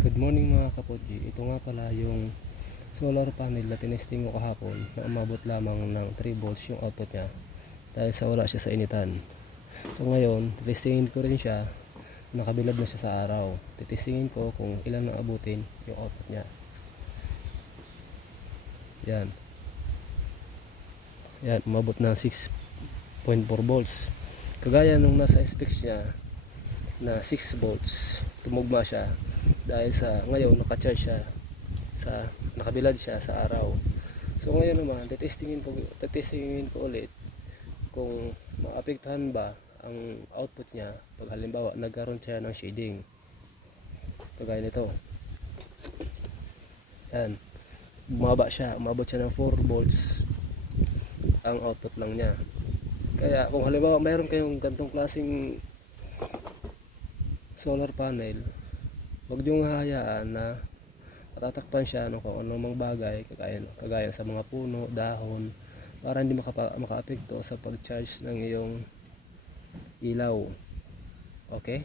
Good morning mga kapodji. Ito nga pala yung solar panel na tinesting ko kahapon na umabot lamang ng 3 volts yung output niya dahil sa wala siya sa initan. So ngayon, testingin ko rin siya, nakabilad na siya sa araw. Titistingin ko kung ilan ang abutin yung output niya. Yan. Yan, umabot ng 6.4 volts. Kagaya nung nasa specs niya na 6 volts, tumugma siya dahil sa ngayon naka-charge siya sa nakabilad siya sa araw. So ngayon naman titistingin ko ulit kung maapektuhan ba ang output niya pag halimbawa nagkaroon siya ng shading. Kagaya nito. Yan. Umabot siya ng 4 volts ang output lang niya. Kaya kung halimbawa mayroon kayong gantong klaseng solar panel, huwag niyong hahayaan na matatakpan siya ng kung anong bagay kagaya sa mga puno, dahon, para hindi makaapekto sa pag-charge ng iyong ilaw. Okay?